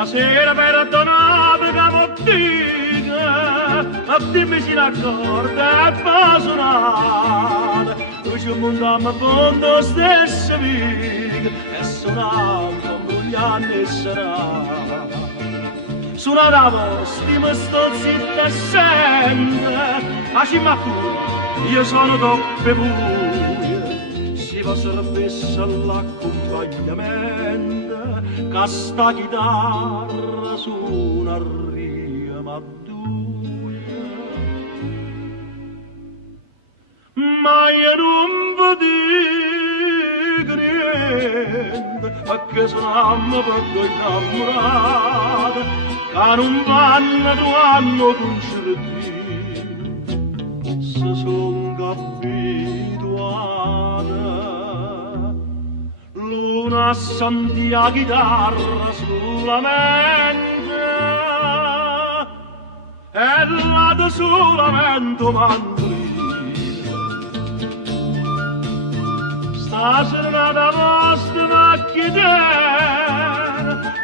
Stasera perdonate che mo dica, ma dimmi se l'accorda e fa suonare. Noi ci montiamo a fondo stesso viga e suonando gli anni sarà. Suonavo, stimo sto zitto e sente, ma ci mattura, io sono troppe buie. Si va servisse l'accompagnamento, che sta chitarra suona rima due. Ma io non vi dico niente, perché sono proprio innamorata, che non vanno due anni concertini, se son abituata. L'una senti la chitarra solamente, e l'altra solamente mandolino. Stasera da vostra macchina,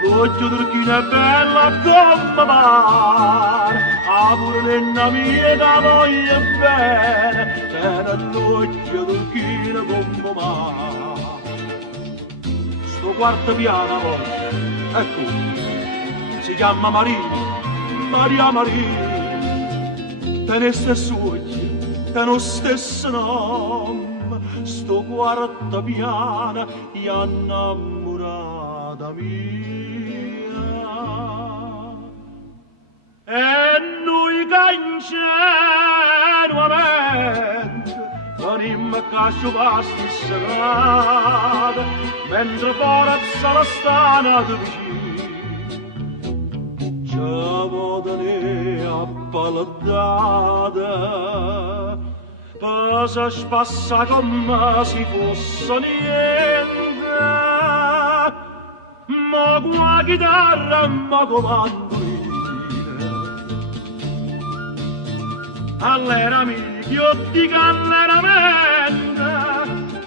l'occhio turchino è bella come mare, a pure nella mia da voglio bene, c'era l'occhio turchino come mare. Sto quarto piano, ecco, si chiama Maria Maria, te ne stesso occhio, te lo stesso nome. Sto quarto piano è innamorata mia, e noi che ingenuamente venimmo a casciupasti serrate, mentre forza la stana di vicino ci vodene appalladata. Pasa spassa come si fosse niente, ma qua chitarra ma comandolina. Allora io dico alleramente,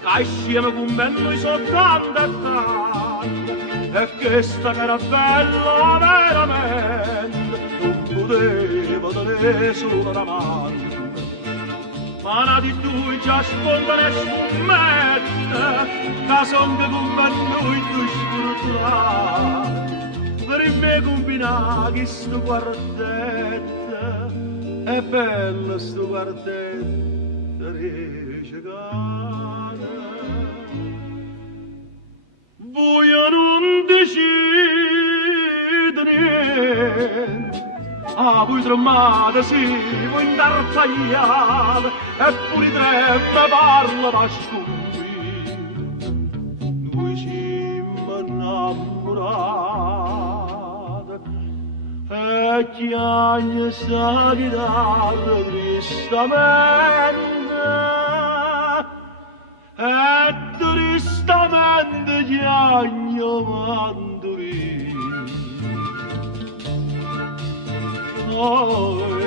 che assieme con me noi sono tante e tante, e che sta che era bella veramente, non potevo tenere solo una mano. Ma la di tu già sponda e sfummetta, che son che con noi tu sfortunati. Per me combinare che sto quartetto, è bello sto quartetto, riesce cane. Voi non decide niente, ah, voi tremate, sì, voi intartagliate, eppure i tre me parla da scoprire. Voi ci innamorate, e chiagna sta chitarra tristamente, e tristamente chiagna mandolino. Oh,